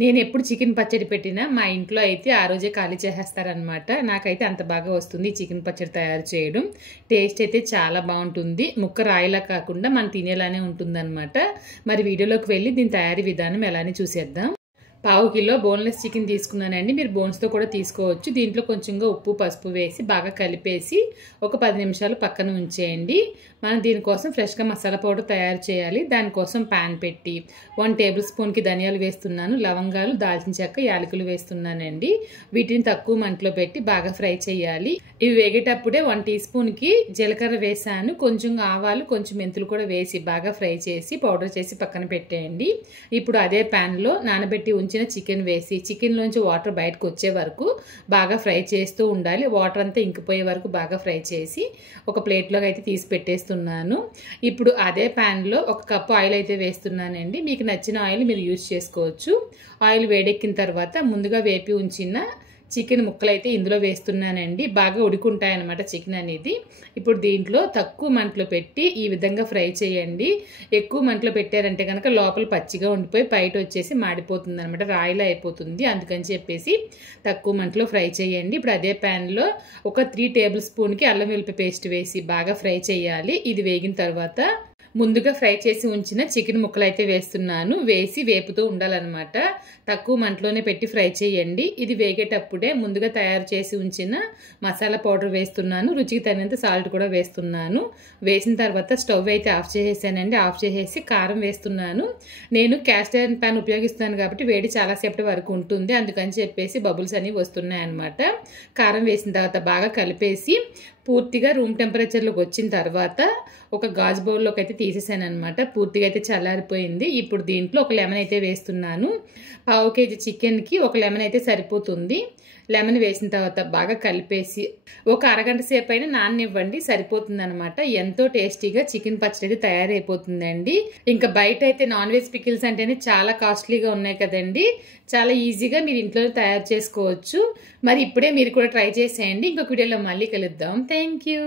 నేనెప్పుడు చికెన్ పచ్చడి పెట్టినా మా ఇంట్లో అయితే ఆ రోజే ఖాళీ చేసేస్తారనమాట. నాకైతే అంత బాగా వస్తుంది చికెన్ పచ్చడి తయారు చేయడం. టేస్ట్ అయితే చాలా బాగుంటుంది. ముక్క రాయిలా కాకుండా మనం తినేలానే ఉంటుందన్నమాట. మరి వీడియోలోకి వెళ్ళి దీని తయారీ విధానం ఎలానే చూసేద్దాం. పావు కిలో బోన్లెస్ చికెన్ తీసుకున్నానండి. మీరు బోన్స్తో కూడా తీసుకోవచ్చు. దీంట్లో కొంచెంగా ఉప్పు పసుపు వేసి బాగా కలిపేసి ఒక 10 నిమిషాలు పక్కన ఉంచేయండి. మనం దీనికోసం ఫ్రెష్గా మసాలా పౌడర్ తయారు చేయాలి. దానికోసం ప్యాన్ పెట్టి 1 టేబుల్ స్పూన్కి ధనియాలు వేస్తున్నాను, లవంగాలు, దాల్చిన చెక్క, యాలకులు వేస్తున్నానండి. వీటిని తక్కువ మంటలో పెట్టి బాగా ఫ్రై చేయాలి. ఇవి వేగేటప్పుడే 1 టీ స్పూన్కి జీలకర్ర వేసాను, కొంచెం ఆవాలు, కొంచెం మెంతులు కూడా వేసి బాగా ఫ్రై చేసి పౌడర్ చేసి పక్కన పెట్టేయండి. ఇప్పుడు అదే ప్యాన్లో నానబెట్టి ఉంచిన చికెన్ వేసి చికెన్లోంచి వాటర్ బయటకు వచ్చే వరకు బాగా ఫ్రై చేస్తూ ఉండాలి. వాటర్ అంతా ఇంకిపోయే వరకు బాగా ఫ్రై చేసి ఒక ప్లేట్లోకి అయితే తీసి పెట్టేస్తున్నాను. ఇప్పుడు అదే ప్యాన్లో 1 కప్పు ఆయిల్ అయితే వేస్తున్నానండి. మీకు నచ్చిన ఆయిల్ మీరు యూజ్ చేసుకోవచ్చు. ఆయిల్ వేడెక్కిన తర్వాత ముందుగా వేపి ఉంచిన చికెన్ ముక్కలు అయితే ఇందులో వేస్తున్నానండి. బాగా ఉడుకుంటాయన్నమాట చికెన్ అనేది. ఇప్పుడు దీంట్లో తక్కువ మంటలో పెట్టి ఈ విధంగా ఫ్రై చేయండి. ఎక్కువ మంటలో పెట్టారంటే కనుక లోపల పచ్చిగా ఉండిపోయి బయట వచ్చేసి మాడిపోతుంది అనమాట, రాయిలా అయిపోతుంది. అందుకని చెప్పేసి తక్కువ మంటలో ఫ్రై చేయండి. ఇప్పుడు అదే ప్యాన్లో ఒక 3 టేబుల్ స్పూన్కి అల్లం వెల్లుల్లి పేస్ట్ వేసి బాగా ఫ్రై చేయాలి. ఇది వేగిన తర్వాత ముందుగా ఫ్రై చేసి ఉంచిన చికెన్ ముక్కలు అయితే వేస్తున్నాను. వేసి వేపుతూ ఉండాలన్నమాట. తక్కువ మంటలోనే పెట్టి ఫ్రై చేయండి. ఇది వేగేటప్పుడే ముందుగా తయారు చేసి ఉంచిన మసాలా పౌడర్ వేస్తున్నాను. రుచికి తగినంత సాల్ట్ కూడా వేస్తున్నాను. వేసిన తర్వాత స్టవ్ అయితే ఆఫ్ చేసేసానండి. ఆఫ్ చేసేసి కారం వేస్తున్నాను. నేను క్యాస్ట్ ఐరన్ ప్యాన్ ఉపయోగిస్తున్నాను కాబట్టి వేడి చాలాసేపటి వరకు ఉంటుంది. అందుకని చెప్పేసి బబుల్స్ అనేవి వస్తున్నాయి అన్నమాట. కారం వేసిన తర్వాత బాగా కలిపేసి పూర్తిగా రూమ్ టెంపరేచర్లోకి వచ్చిన తర్వాత ఒక గాజు బౌల్లోకి అయితే తీసేసాను అనమాట. పూర్తిగా అయితే చల్లారిపోయింది. ఇప్పుడు దీంట్లో ఒక లెమన్ అయితే వేస్తున్నాను. పావు కేజీ చికెన్కి ఒక లెమన్ అయితే సరిపోతుంది. లెమన్ వేసిన తర్వాత బాగా కలిపేసి ఒక అరగంట సేపు అయినా నాననివ్వండి, సరిపోతుంది అనమాట. ఎంతో టేస్టీగా చికెన్ పచ్చడి తయారైపోతుందండి. ఇంకా బయట అయితే నాన్ వెజ్ పికిల్స్ అంటేనే చాలా కాస్ట్లీగా ఉన్నాయి కదండి. చాలా ఈజీగా మీరు ఇంట్లో తయారు చేసుకోవచ్చు. మరి ఇప్పుడే మీరు కూడా ట్రై చేసేయండి. ఇంకొక వీడియోలో మళ్ళీ కలుద్దాం. Thank you.